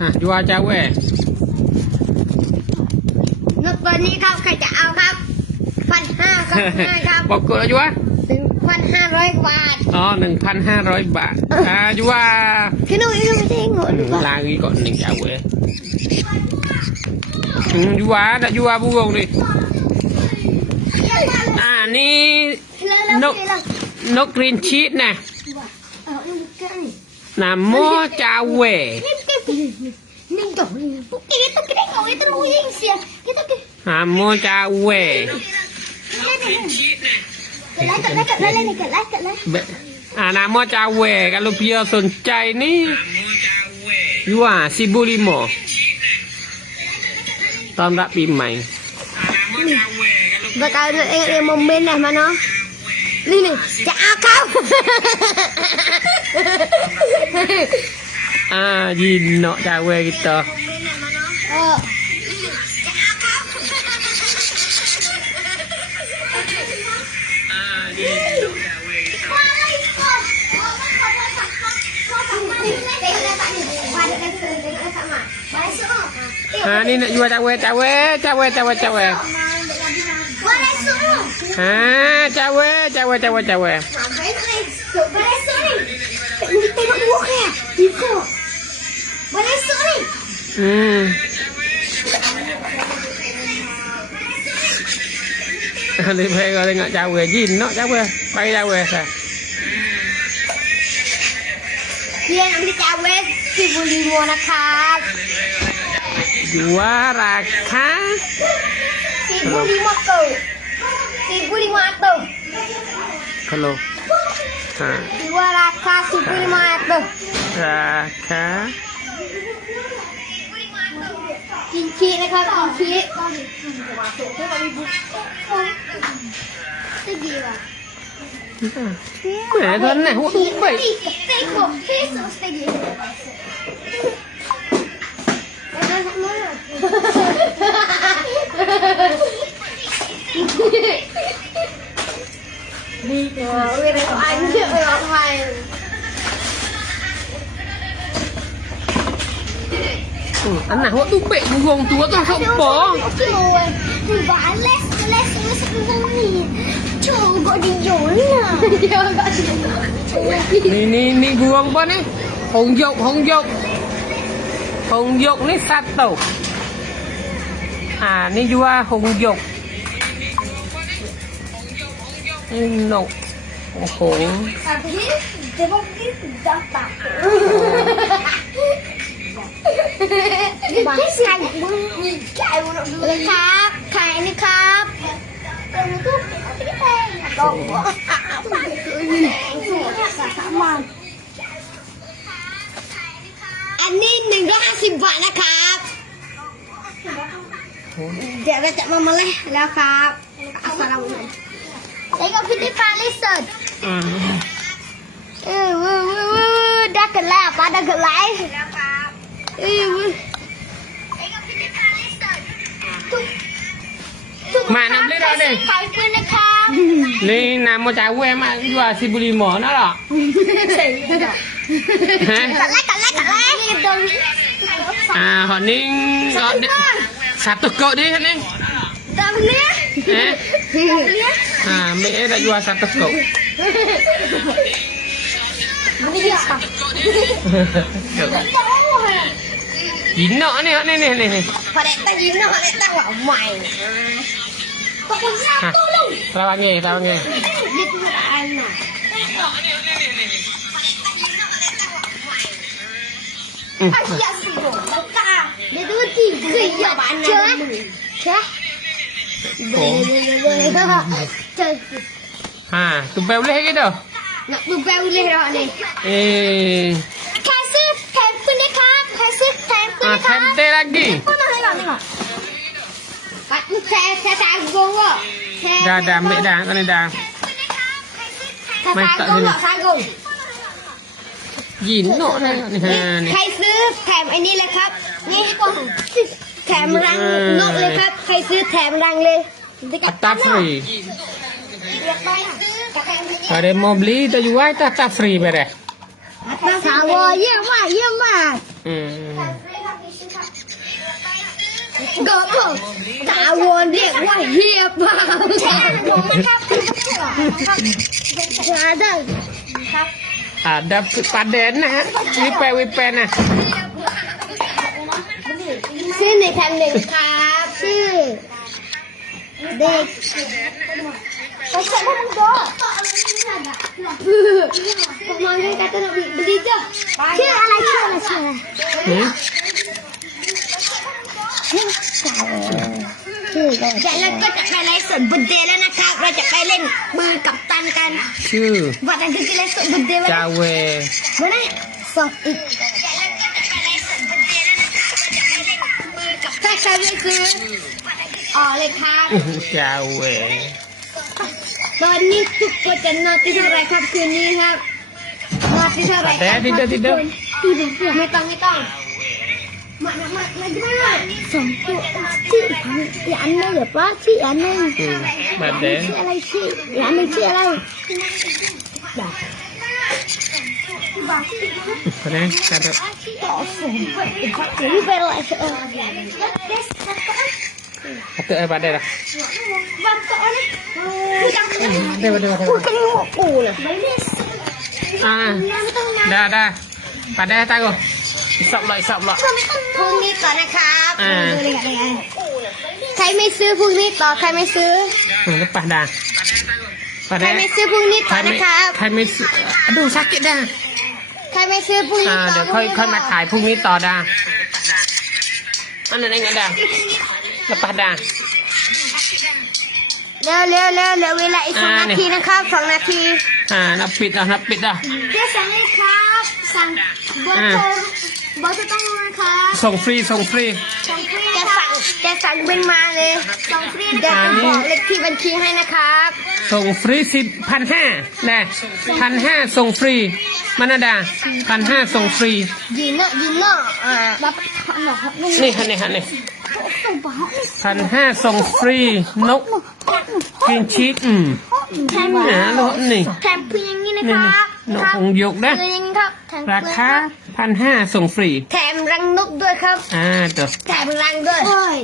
อะยูอาจาเว่นกตัวนี้ครับใครจะเอาครับพันห้าครับห้าครับบอกกูแล้วยูอาหนึ่งพันห้าร้อยบาท อ๋อหนึ่งพันห้าร้อยบาท อะยูอาคือหนูยังไม่ได้เงินดีกว่า lagi kok ning cawe hmm, jual nak jual burung ni ah ni แล้วแล้วนกแล้ว nok green cheese nè เออนี่ใกล้ namo cawe นี่ใกล้นี่ดอกนี่ตุ๊ นามโมจาเวนามโมจาเวเอานะโมจาเวกันลูกเพียวสนใจนี่อยู่อ่ซิบุริโมตอนรับปีใหม่ Và tao em em một มันเนาะนี่นี่จะเอาเขา ยินเนาะ cawe kita Oh. ah ยินเนาะ cawe kita Ah, ni nak jual cawe, cawe, cawe, cawe, cawe. Ah, cawe, cawe, cawe, cawe. Tengok buah dia. Ikut. Boleh esok ni. Hmm. Đi về rồi tengok cawe, jin nak cawe. Bagi cawe saya. Dia nak beli cawe seribu lima nak kap. Jual raka. Seribu lima tu. Seribu lima tu. Hello. Ha, Dua raka seribu lima tu. raka. กินชีสนะครับกินชีสจะดีว่ะ Mẹ thân này, hút đúng vậy. สเต็กของพี่สุดสเต็กดีจังเวลาอันเยอะไปออกไป Ừ, anh nào hút đúng bệ, buông túa con không bỏ. Trời, thì vả lết lết lết lết nè Trời gọi đi dối nè Trời gọi đi นี่นก โอ้โห ไม่ใช่มึงมีใจมึงครับขายนี่ครับเป็นทุกที่แพงก็บอกมันคือหนึ่งสูตรสามวันอันนี้หนึ่งร้อยห้าสิบบาทนะครับ เดี๋ยวเราจะมามาเลยแล้วครับอัสสลามุอะลัยกุม แล้วก็พิธีการลิสต์ Hmm. เออวื้อวื้อวื้อดักกันแล้วป้าดักกันแล้วแล้วครับเออวื้อแล้วก็พิธีการลิสต์ทุกทุกมาน้ำเลือดเอาดิขอบคุณนะครับ Ni nama cawe mak jual seribu lima nak tak? ใช่กัน Ha? แล้วกันแล้วกันแล้วนี่ตรงนี้ Ah, hot ni hot ni. Satu kok dia ni. ตรงนี้ Eh? ตรงนี้ Eh? Ah, may era jual satu kok. Gino ni, ni ni ni ni. Paleta gino, paleta wa mai. Lawan ni, lawan ni. Gitu anak. Ay, ya sudah. Betul tiga ya, anak. Cah. Cek. Boleh, boleh, boleh. Cek. Ha, tumpai boleh ke tu? Nak tupai boleh dah ni. Eh, แค่ซื้อแถมตัวนี้ครับแค่ซื้อแถมตัว ah นี้ครับ tente lagi. ก็นั่งให้หน่อยนี่หน่อยปัดแค่แค่ตากงอะแค่ Dah dah ambil dah, kau ni dah. แค่ตากงอะตากง Jinak ni. Ni ha ใคร ni. ซื้อแถมไอ้นี่เลยครับ นี่ แถมรังนกเลยครับ ใครซื้อแถมรังเลย Atas free. เรียกไปกับแถมนี้ Ada mau beli, kita jual, kita atas free beres. สาวเยี่ยมมากเยี่ยมมากอืมก็บอกสาวเรียกว่าเยี่ยมมากใช่ผมนะครับชาดังครับ ada paden na wipe wipe na ชื่อในทางหนึ่งครับชื่อเด็กเขาใช้พวกมึงก็ประมาณนี้กันตัวบิบิจ้ะชื่ออะไรชื่ออะไรชื่ออะไรชื่ออะไรเดี๋ยวเราก็จะไปไลฟ์สดบุญเดแล้วนะครับเราจะไปเล่นมือกับตันกัน ชื่อวันนั้นคือไลฟ์สดบุญเดวัน Jawe วันไหนสองอีก ใครไม่ซื้ออ๋อเลยครับ Jawe ตอนนี้ทุกคนจะนอนที่เท่าไรครับคืนนี้ครับนอนที่เท่าไรครับแต่ที่เดิมที่เดิมที่เดิมไม่ต้องไม่ต้องมามามามาด้วยสองตัวที่อีกอันนึงเหรือว่าที่อันนึง hmm. paden ชื่ออะไรชื่ออีกอันนึงชื่ออะไรบอก paden kada ต่อสูงไปอีกคนนี้เป็นอะไร เออ kata ai paden dah วันต่อเลยคือจังเลย paden paden พูดกันหัวปูเลย ah ไม่ต้องนะ dah dah paden tahu isap lah isap lah พรุ่งนี้ต่อนะครับอ่า ใครไม่ซื้อพรุ่งนี้ต่อใครไม่ซื้อ hmm, lepas dah ใคร paden ไม่ซื้อพรุ่งนี้ต่อใครไม่นะครับใครไม่ซื้อ aduh sakit dah ใครไม่ซื้อพรุ่งนี้อ่าต่อเดี๋ยวค่อยค่อยมาขายพรุ่งนี้ต่อดาอันนั้นเองอะดาแล้วปะดาเร็วเร็วเร็วเหลือเวลาอีกสองอ่านานี่ทีนะครับสองนาที อ่านับปิดอะนับปิดอะเดี๋ยวสั่งเลยครับสั่งเบอร์โทรเบอร์โทรต้องมาครับส่งฟรีส่งฟรี ส่งฟรีจะสั่งจะสั่งเป็นมาเลยส่งฟรีเดี๋ยวจะบอกเลขที่บัญชีให้นะครับส่งฟรีสิบพันห้าแน่พันห้าส่งฟรีมานาดาพันห้าส่งฟรียีน่ายีน่าอ่ารับขนมครับนี่ฮะนี่ฮะนี่ส่งบ้าพันห้าส่งฟรีนกกินชีสอืมแถมหาโลนี่แถมเพียงนี้นะนี่คนี่รับนกครับองค์ยกนะเพียงครับแถมราเพียงคาครับ พันห้าส่งฟรี แถมรังนกด้วยครับ อ่าตัวแถมรังด้วย